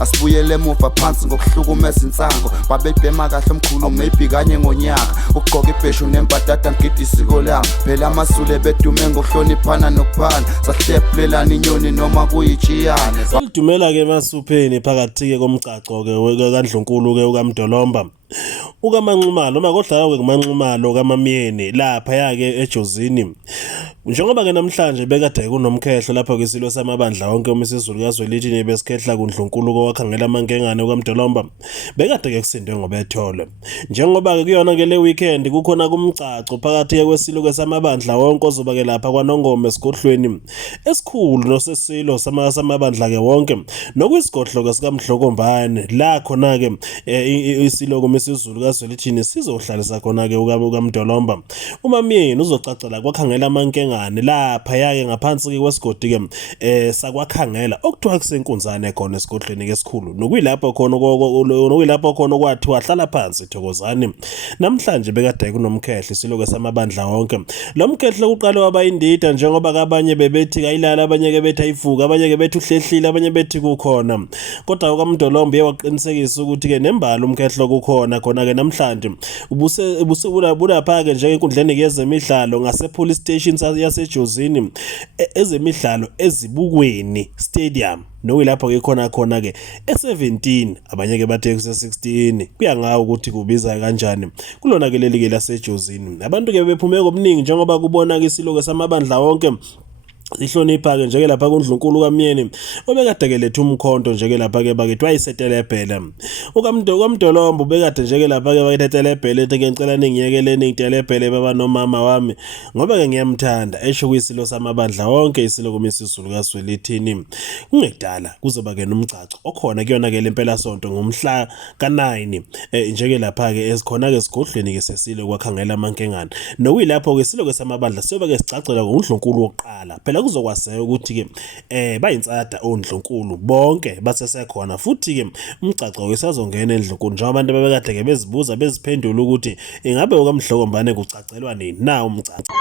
asibuyele emuva phansi ngokuhlukumeza insango babebhema kahle omkhulu maybe kanye ngonyaka ugqoka ibheshu nembadada ngidi isiko lami phela amasule bedume ngokuhloniphana nokuphana sahlephulelana inyoni noma kuyijiyane selidumela ke emasupheni phakathi ke komgcaco ke kaNdlunkulu ke ukaMdolomba ukaManxumalo noma kodlala ke kuManxumalo kaMamyeni lapha yake eJozini njengoba ke namhlanje bekade kunomkhehlo lapha kwisilo samabandla wonke uMisizulu kaZwelithini besikhehla kuNdlunkulu kowakhangela amankengane ukaMdolomba bekade ke kusindwe ngobethole njengoba ke kuyona ke le weekend kukhona kumgcaco phakathi ke kwesilo ke samabandla wonke ozoba ke lapha kwaNongoma esigodlweni esikhulu nosesilo samabandla ke wonke nokuyisigodlo ke sikaMhlokombane la khona ke isilo kuMisizulu kaZwelithini sizohlalisa khona ke ukaMdolomba uMamyeni uzocacela kwakhangela amankengane lapha yake ngaphansi kwesigodi ke sakwakhangela okuthiwa kusenkunzane khona esigodlweni kesikhulu nokuyilapho khona kwathi wahlala phansi Thokozani namhlanje bekade kunomkhehlo isilo ke samabandla wonke lo mkhehlo uqala wabayindida njengoba kabanye bebethi kayilala abanye ke bethi ayivuka abanye ke bethi uhlehlile abanye bethi kukhona kodwa ukaMdolomba uyaqinisekisa ukuthi ke nembala umkhehlo kukhona khona ke namhlanje ubulapha ke njengenkundleni yezemidlalo ngase police station yaseJozini ezemidlalo ezibukweni stadium nokuyilapho ke khona ke e17 abanye ke bathe kuse16 kuya ngawo ukuthi kubiza kanjani kulona ke leli ke laseJozini abantu ke bephume ngobuningi njengoba kubona ke isilo ke samabandla wonke sihlonipha ke njeke lapha kuNdlunkulu kaMyeni obekade ke letha umkhonto njeke lapha ke bakithi wayisetelebhele ukaMdolomba bekade njeke lapha ke bakithelebhele ethi ke ngicela ningiyekeleni ngitelebhele baba nomama wami ngoba ke ngiyamthanda esho kwisilo samabandla wonke isilo kuMisizulu kaZwelithini kungedala kuzoba ke nomgcaco okhona kuyona ke lempela sonto ngomhla ka9 njeke lapha ke esikhona ke sigodlweni ke sesilo kwakhangela amankengane nokuyilapho ke isilo ke samabandla siyobe ke sicacela ngoNdlunkulu oqala phela kuzokwaseka ukuthi ke bayinsada oNdlunkulu bonke basesekhona futhi ke umgcaco wesazongena eNdlunkulu njengoba abantu babekade ke bezibuza beziphendula ukuthi ingabe ukaMhlokombane kucacelwa nini na umgcaco